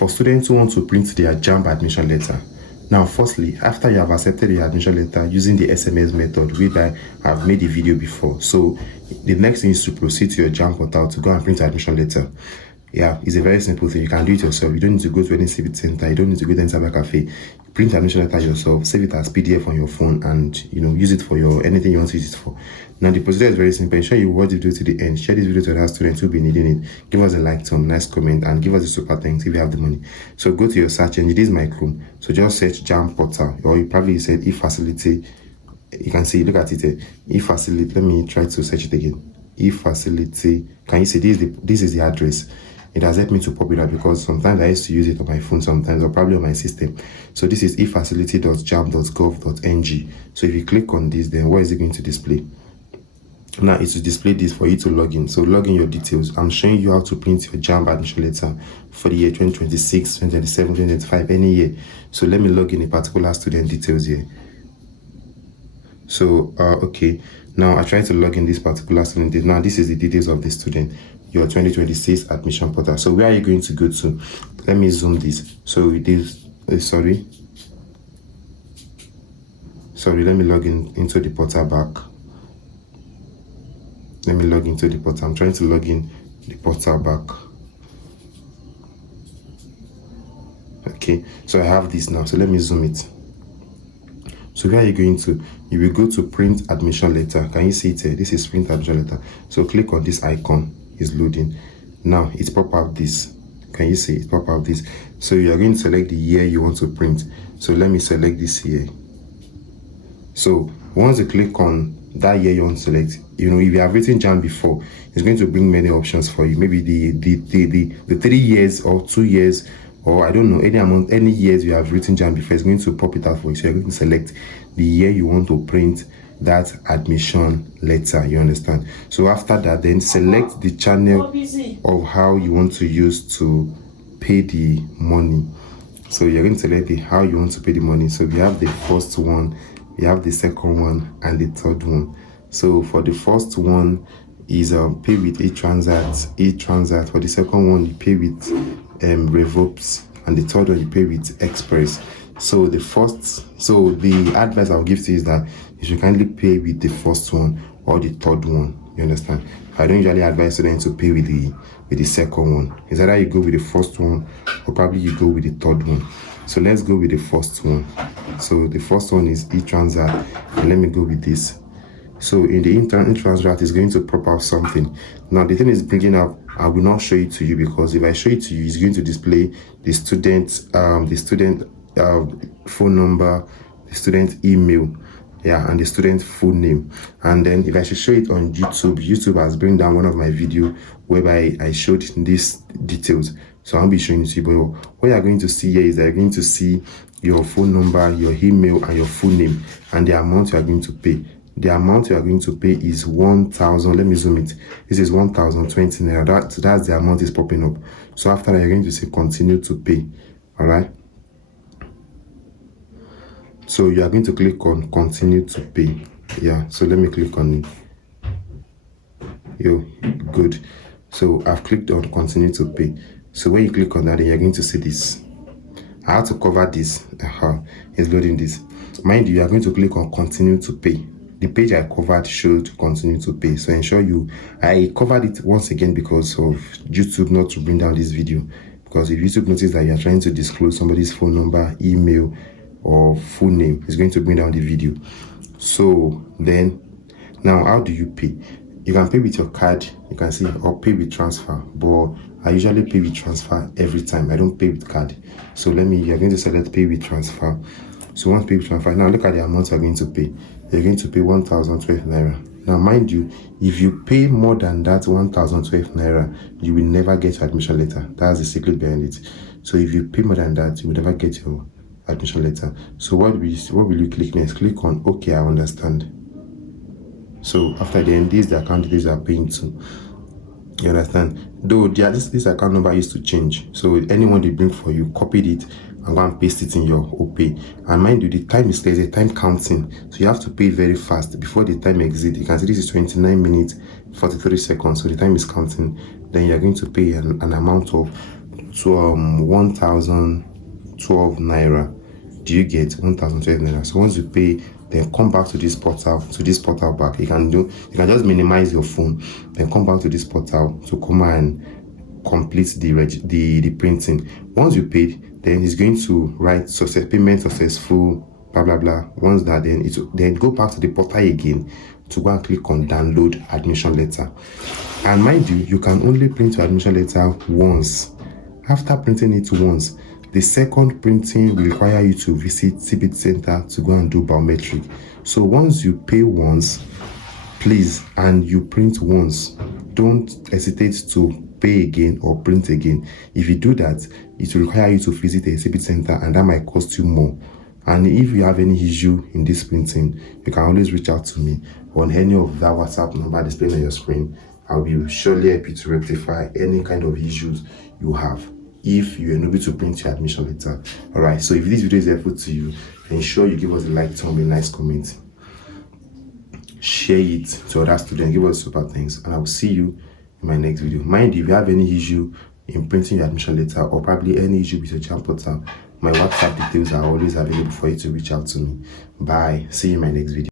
for students who want to print their JAMB admission letter. Now, firstly, after you have accepted your admission letter using the SMS method, whereby I've made a video before. So the next thing is to proceed to your JAMB portal to go and print your admission letter. Yeah, it's a very simple thing. You can do it yourself. You don't need to go to any civic center. You don't need to go to any cyber cafe. Print admission letter yourself, save it as PDF on your phone, and use it for your anything you want to use it for. Now the procedure is very simple. Ensure you watch the video to the end. Share this video to other students who will be needing it. Give us a like, nice comment, and give us a super thanks if you have the money. So go to your search engine. This is my Chrome. So just search JAMB portal, or you probably said e-facility. You can see, look at it. E-facility. Let me try to search it again. E-facility. Can you see this is the address? It has helped me to pop it up because sometimes I used to use it on my phone sometimes, or probably on my system. So this is efacility.jamb.gov.ng. So if you click on this, then what is it going to display? Now it's to display this for you to log in. So log in your details. I'm showing you how to print your JAMB admission letter for the year 2026, 2027, 2025, any year. So let me log in a particular student details here. So okay, now I try to log in this particular student. Now this is the details of the student, your 2026 admission portal. So where are you going to go to? Let me zoom this. So it is sorry, let me log into the portal back. Let me log into the portal. I'm trying to log in the portal back. Okay, so I have this now. So let me zoom it. So where are you going to? You will go to print admission letter. Can you see it here? This is print admission letter. So click on this icon. It's loading. Now it's pop out this. Can you see it? Pop out this. So you are going to select the year you want to print. So let me select this year. So once you click on that year you want to select, if you have written JAMB before, it's going to bring many options for you. Maybe the 3 years or 2 years, or I don't know, any years you have written JAMB before, it's going to pop it out for you. So you're going to select the year you want to print that admission letter. You understand? So after that, then select the channel of how you want to use to pay the money. So you're going to select how you want to pay the money. So we have the first one, we have the second one, and the third one. So for the first one is pay with e-transact. For the second one, you pay with Revops, and the third one you pay with Express. So the advice I'll give to you is that you should kindly pay with the first one or the third one. You understand? I don't usually advise students to pay with the second one. It's either you go with the first one or probably you go with the third one. So let's go with the first one. So the first one is e-transact, and let me go with this. So in the e-transact is going to pop out something. Now the thing is bringing up, I will not show it to you because if I show it to you, it's going to display the student phone number, the student email, and the student full name. And then if I should show it on YouTube has bring down one of my video whereby I showed these details. So I'll be showing it to you. But what you're going to see here is that you're going to see your phone number, your email, and your full name, and the amount you are going to pay. The amount you are going to pay is 1,000. Let me zoom it. This is 1,020 naira. That's the amount is popping up. So after that, you're going to say continue to pay. All right. So you are going to click on continue to pay. Yeah. So let me click on it. Good. So I've clicked on continue to pay. So when you click on that, then you're going to see this. I have to cover this. It's loading this. Mind you, are going to click on continue to pay. The page I covered showed continue to pay. So ensure I covered it once again because of YouTube not to bring down this video. Because if YouTube notices that you are trying to disclose somebody's phone number, email, or full name, it's going to bring down the video. So then, now how do you pay? You can pay with your card, you can see, or pay with transfer. But I usually pay with transfer every time. I don't pay with card. So you're going to select pay with transfer. So once pay with transfer, now look at the amount you're going to pay. You're going to pay 1,012 naira. Now mind you, if you pay more than that 1,012 naira, you will never get your admission letter. That's the secret behind it. So if you pay more than that, you will never get your admission letter. So what will you click next? Click on okay, I understand. So after then, this is the account details you are paying to. You understand? Though this account number used to change. So anyone they bring for you, copied it and go and paste it in your OPay. And mind you, the time there's a time counting. So you have to pay very fast before the time exits. You can see this is 29 minutes, 43 seconds. So the time is counting. Then you're going to pay an amount of to 1,012 naira. Do you get 1,012 naira? So once you pay, then come back to this portal back. You can just minimize your phone, then come back to this portal to come and complete the printing. Once you paid, then it's going to write payment successful, blah blah blah. Once that, then go back to the portal again to go and click on download admission letter. And mind you, you can only print your admission letter once. After printing it once, the second printing will require you to visit CBT Center to go and do biometric. So once you pay once, please, and you print once, don't hesitate to pay again or print again. If you do that, it will require you to visit a CBT Center, and that might cost you more. And if you have any issue in this printing, you can always reach out to me on any of that WhatsApp number displayed on your screen. I will surely help you to rectify any kind of issues you have if you are unable to print your admission letter. Alright, so if this video is helpful to you, ensure you give us a like, tell me a nice comment, share it to other students, give us super thanks, and I will see you in my next video. Mind you, if you have any issue in printing your admission letter, or probably any issue with your JAMB portal, my WhatsApp details are always available for you to reach out to me. Bye. See you in my next video.